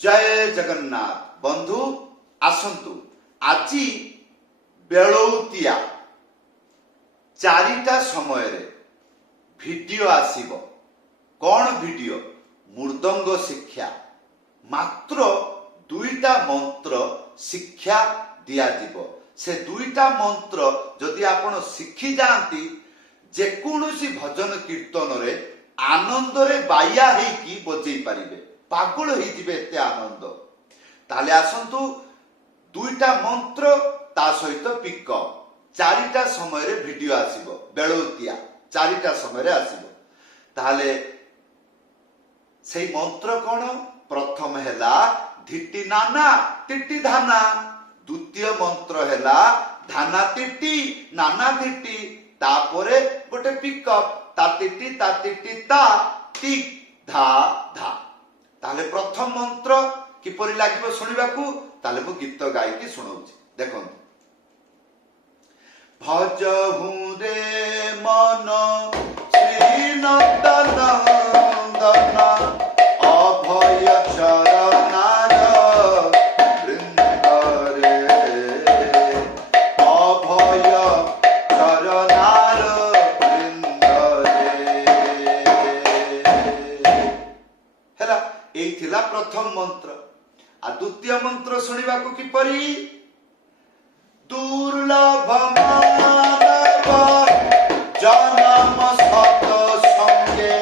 जय जगन्नाथ बंधु आसंतु आजी बेलौतिया चारिटा समय रे वीडियो आसीबो। कौन वीडियो? मृदंग शिक्षा। मात्र दुईटा मंत्र शिक्षा दिया जीवो। से दुईटा मंत्र जदि आपण शिखी जाती जेकोसी भजन कीर्तन रे आनंद रे बाया हेकी बजै पारिबे, पागल हो जिवे एते आनंद। ताले आसंतु दुईटा मंत्र ता सहित पिकअप चारिटा समय रे वीडियो आसीबो। बेलौतिया चारिटा समय रे आसीबो। ताले सेई मंत्र कौन? प्रथम हैला धिटी नाना तिटी धाना। द्वितीय मंत्र हैला धाना तिटी नाना धिटी। तापरे गोटे पिकअप ता तिटी ता टिक धा धा। ताले प्रथम मंत्र किपरि लागिबो सुनिबाकू? ताले मु गीत गायकी सुनाउछि। देखंतु। भजहु रे मन श्री नंदन नंदन अभय चरणार वृंद रे अभय चरणार वृंद रे। हैला एई थिला प्रथम मंत्र। आ द्वितीय मंत्र सुनिबाकू किपरि? दुर्लभ मानव जन्म सत संगे।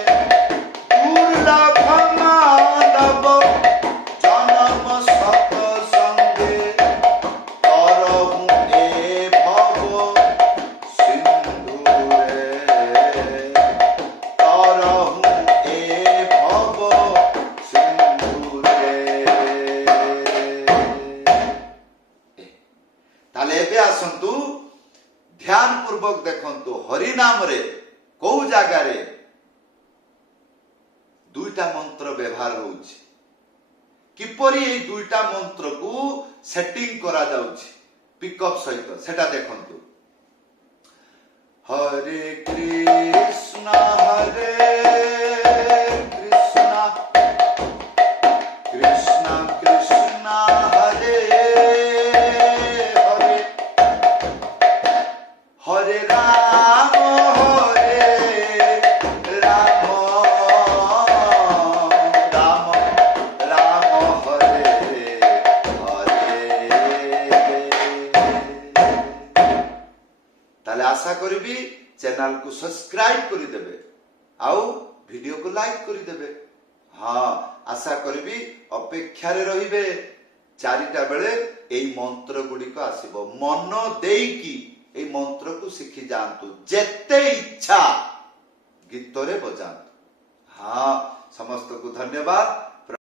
दुर्लभ मानव जन्म सत संगे तरहु ए भव सिंधु रे तरहु ए भव सिंधु रे। ताले एबे आसंतु ध्यान पूर्वक देखंतु हरि नाम रे को जागा रे दुईटा मंत्र व्यवहार होउछि। किपरि ए दुईटा मंत्र को सेटिंग करा जाउछि पिकअप सहित सेटा देखंतु। हरे कृष्णा कृष्णा कृष्णा हरे हरे राम राम राम राम हरे हरे। ताले आशा करिबी चैनल को सब्सक्राइब करि देबे आउ वीडियो को लाइक करि देबे। हाँ आशा करिबी अपेक्षा रे रहिबे। चारिटा बेले एई मंत्र गुडी को आसीबो। मन देईकी এই মন্ত্রକୁ শিখি যাଆନ୍ତୁ। যেতে ইচ্ছা গীতরে বজাନ୍ତୁ। হ্যাঁ ସମସ୍ତଙ୍କୁ ଧନ୍ୟବାଦ।